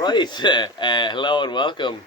Right, hello and welcome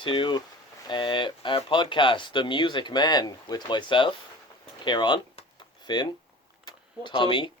to our podcast, The Music Men, with myself, Kieran, Finn, Tommy,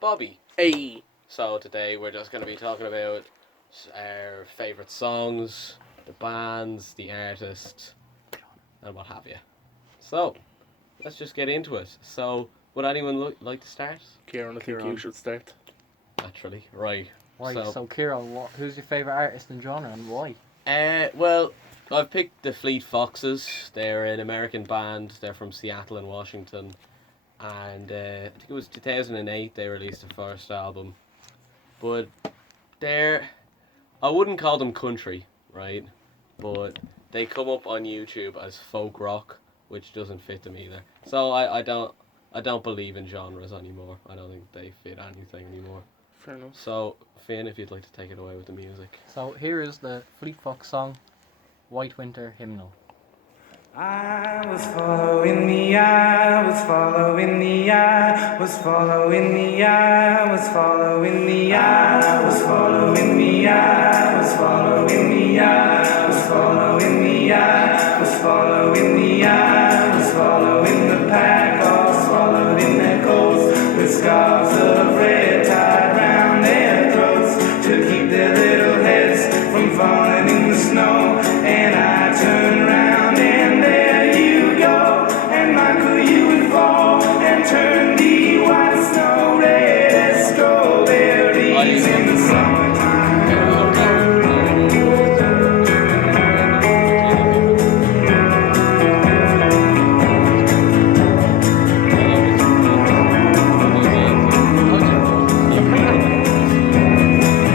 Bobby. Hey. So today we're just going to be talking about our favourite songs, the bands, the artists, and what have you. So, let's just get into it. So, would anyone like to start? Kieran, I think you should start. Naturally, right. Right, so Kieran, who's your favourite artist and genre and why? Well, I've picked the Fleet Foxes. They're an American band. They're from Seattle and Washington. And I think it was 2008 they released the first album. But I wouldn't call them country, right? But they come up on YouTube as folk rock, which doesn't fit them either. So I don't believe in genres anymore. I don't think they fit anything anymore. Fair enough. So, Finn, if you'd like to take it away with the music. So here is the Fleet Fox song, White Winter Hymnal. I was following the eye, was following the eye, was following the eye, was following the eye, was following the eye, was following the eye, was following the eye, was following the eye, was following the pack, all swallowed in their coats, with scarves of red tied round their throats, to keep their little heads from falling in the snow, and I turned around and there you go, and Michael, you would fall and turn the white snow red as strawberries in the summertime.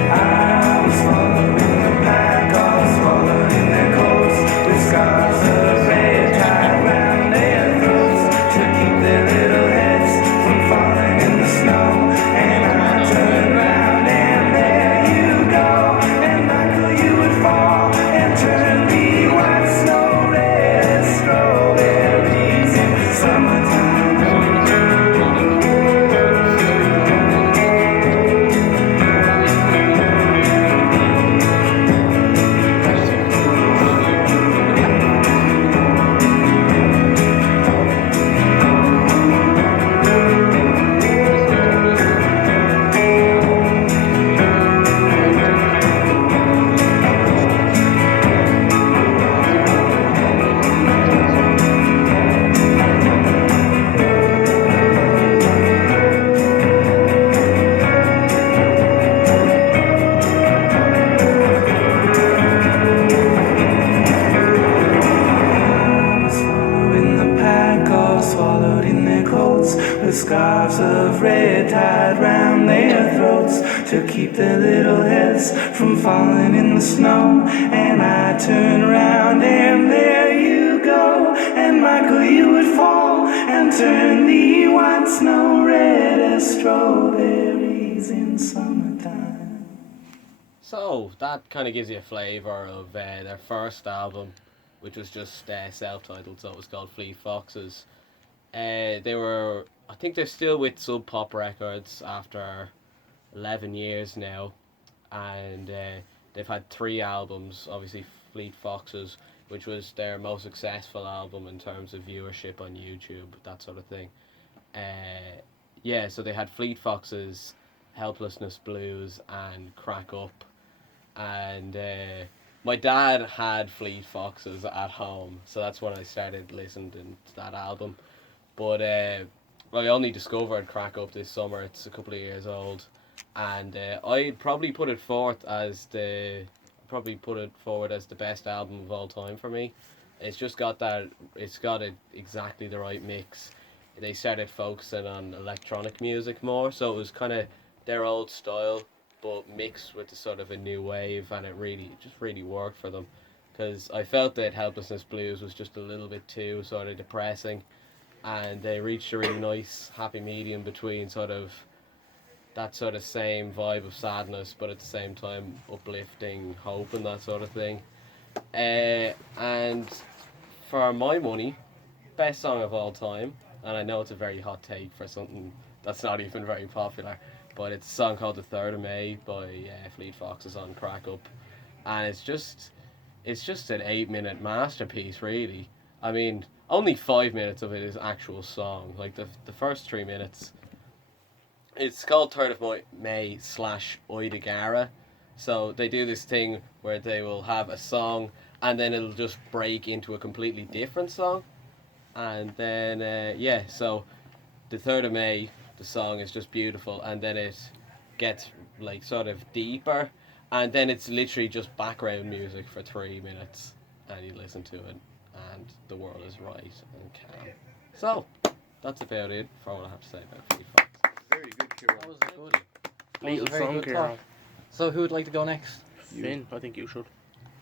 I was following the pack, all swallowed in their coats, with scarves of red tied round their throats, to keep their little heads from falling in the snow. And I turned round and there you go, and Michael, you would fall and turn the white snow red as strawberries in summertime. I was following the pack, all swallowed in their coats, with scarves of red tied round their throats, to keep their little heads from falling in the snow. And I turned around and there you go, and Michael, you would fall and turn the white snow red as strawberries in summertime. So, that kind of gives you a flavour of their first album, which was just self-titled, so it was called Fleet Foxes. I think they're still with Sub Pop Records after 11 years now, and they've had 3 albums, obviously Fleet Foxes, which was their most successful album in terms of viewership on YouTube, that sort of thing. So they had Fleet Foxes, Helplessness Blues, and Crack Up. And my dad had Fleet Foxes at home, so that's when I started listening to that album. But I only discovered Crack Up this summer. It's a couple of years old, and I'd probably put it forward as the best album of all time for me. It's got exactly the right mix. They started focusing on electronic music more, so it was kind of their old style, but mixed with the sort of a new wave, and it really worked for them, because I felt that Helplessness Blues was just a little bit too sort of depressing, and they reached a really nice happy medium between sort of that sort of same vibe of sadness, but at the same time uplifting hope and that sort of thing. And for my money, best song of all time, and I know it's a very hot take for something that's not even very popular, but it's a song called The 3rd of May by Fleet Foxes on Crack Up, and it's just an 8-minute masterpiece, really. I mean, only 5 minutes of it is actual song. Like the first 3 minutes, it's called 3rd of May / Oida Gara. So they do this thing where they will have a song and then it'll just break into a completely different song. And then, so the 3rd of May, the song is just beautiful, and then it gets like sort of deeper, and then it's literally just background music for 3 minutes, and you listen to it, and the world is right and calm. So, that's about it for what I have to say about Fleet Fox. Very good, Kieran. That was a good. Little very song, good Kieran. talk. So who would like to go next? Finn, I think you should.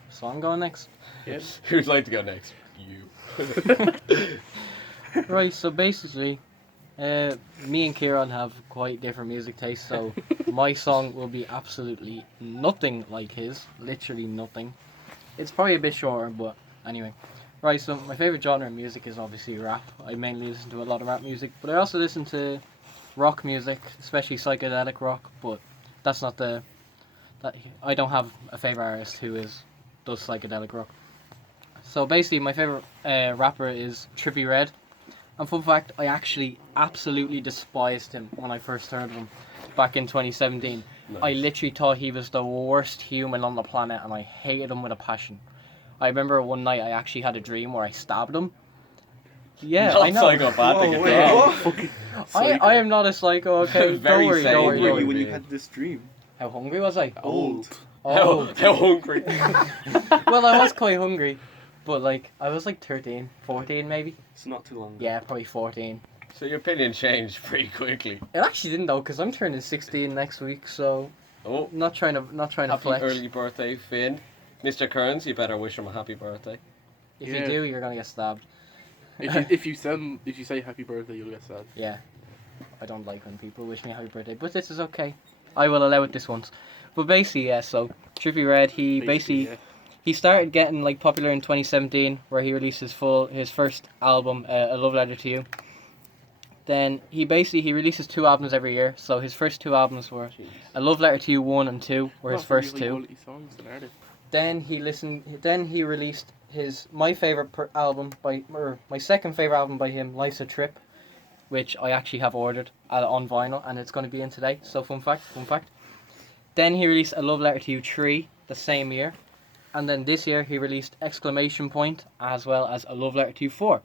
So I'm going next. Yes. Who'd like to go next? You. Right, so basically, me and Kieran have quite different music tastes, so my song will be absolutely nothing like his. Literally nothing. It's probably a bit shorter, but anyway. Right, so my favourite genre of music is obviously rap. I mainly listen to a lot of rap music, but I also listen to rock music, especially psychedelic rock, but that's not I don't have a favourite artist who does psychedelic rock. So basically, my favourite rapper is Trippie Redd. And fun fact, I actually absolutely despised him when I first heard of him back in 2017. Nice. I literally thought he was the worst human on the planet, and I hated him with a passion. I remember one night I actually had a dream where I stabbed him. Yeah, Not I know. psychopathic Whoa, at wait, all. what? Fucking I am not a psycho, okay? Very don't worry, sane. don't worry. Where Don't were you worry. when you had this dream? How hungry was I? Old. Oh, How hungry. well, I was quite hungry. But like, I was like 13, 14 maybe. It's not too long. Yeah, probably 14. So your opinion changed pretty quickly. It actually didn't though, because I'm turning 16 next week, so Oh, not trying to happy flex. early birthday, Finn. Mr. Kearns, you better wish him a happy birthday. If Yeah. you do, you're gonna get stabbed. If you say happy birthday, you'll get sad. Yeah, I don't like when people wish me a happy birthday, but this is okay. I will allow it this once. But basically, yeah. So Trippie Redd, he basically yeah. he started getting like popular in 2017, where he released his first album, A Love Letter to You. Then he releases 2 albums every year. So his first 2 albums were A Love Letter to You 1 and 2, were his Not first really 2. quality songs, then, are they? Then he released my second favorite album by him, Life's a Trip, which I actually have ordered on vinyl, and it's going to be in today. So fun fact. Then he released A Love Letter to You 3 the same year, and then this year he released Exclamation Point as well as A Love Letter to You 4,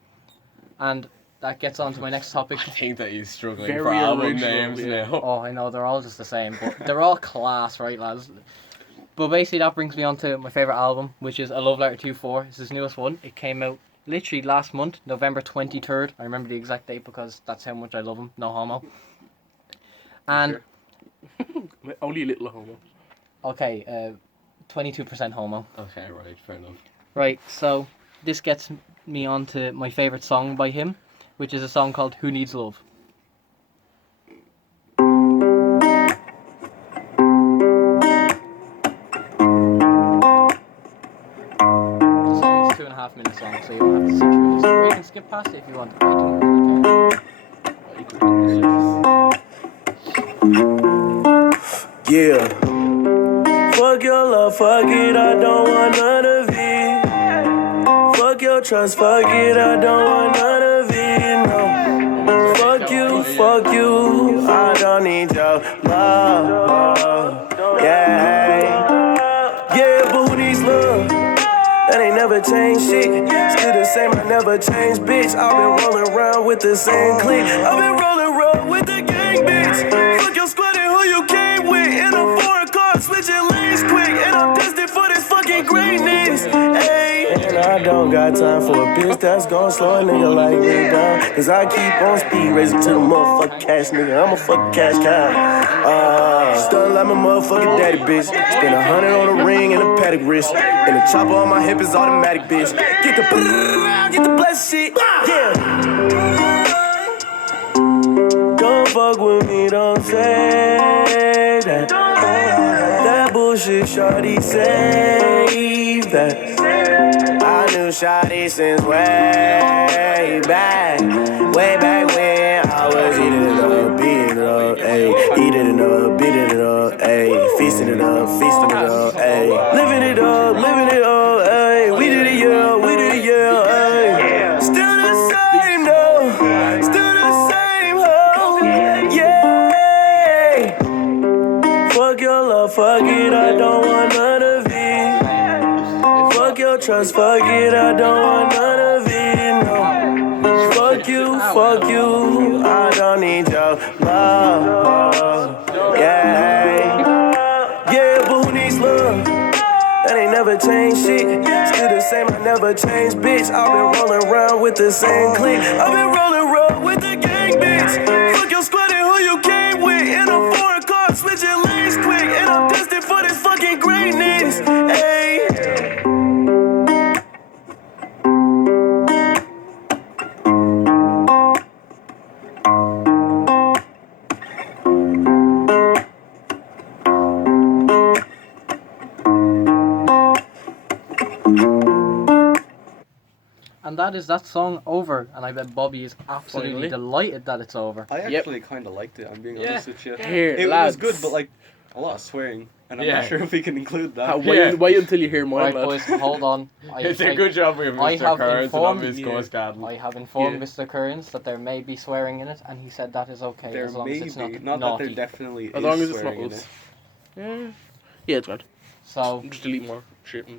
and that gets on to my next topic. I think that he's struggling Very for album original, names yeah. now. Oh, I know, they're all just the same, but they're all class, right, lads? But basically, that brings me on to my favourite album, which is A Love Letter to You 4. It's his newest one. It came out literally last month, November 23rd. I remember the exact date because that's how much I love him. No homo. And, Only a little homo. okay, 22% homo. Okay, right, fair enough. Right, so this gets me on to my favourite song by him, which is a song called Who Needs Love. The song is 2.5 minutes long, so you don't have to sit through this. Or you can skip past it if you want. I don't really care. Yeah. Fuck your love, fuck it, I don't want none of it. Fuck your trust, fuck it, I don't want none of it, no. Fuck you, I don't need your love, yeah. Yeah, but who needs love? That ain't never changed shit. Still the same, I never changed, bitch. I've been rolling around with the same clique. I've been rolling around with the gang, bitch. Fuck your squad and who you came with. In a foreign car, switching lanes quick. And I'm destined for this fucking greatness. Hey. And I don't got time for a bitch that's gon' slow a nigga like me down. Cause I keep on speed racing to the motherfucking cash, nigga. I'm a fucking cash cow. Stun like my motherfucking daddy, bitch. Spend 100 on a ring and a paddock wrist. And the chopper on my hip is automatic, bitch. Get the blessed shit, yeah. Don't fuck with me, don't say that. That bullshit, shawty, save that. I knew shawty since way back when I was eating it up, beating it up, ayy, eating it up. feasting it up, ayy. Living it up, ayy. We did it, yeah, ayy. Still the same, though. Still the same, ho. Yeah. Fuck your love, fuck it, I don't want none of it. Fuck your trust, fuck it, I don't want none of it, no. Fuck you, I don't need your love. Yeah, but who needs love? That ain't never changed shit. Still the same, I never changed, bitch. I've been rolling around with the same clique. I've been rolling around with the gang, bitch. Fuck your squad and who you came with. In a foreign car, switching lanes quick. And I'm destined for this fucking greatness. Ayy. And that is that song over, and I bet Bobby is absolutely Finally. delighted that it's over. I Yep. actually kind of liked it. I'm being Yeah. honest with you. Here, It lads. was good, but like a lot of swearing, and I'm Yeah. not sure if we can include that. Wait until you hear mine, Right, lad. boys, hold on. It's a good job we have I Mr. have Kearns and not informed- Miss Yeah. Gosgaden. I have informed Yeah. Mr. Kearns that there may be swearing in it, and he said that is okay There as long may as it's be, not, not that naughty. there definitely As is long as it's not swearing in us. it. Yeah, it's good. So Just delete more shit.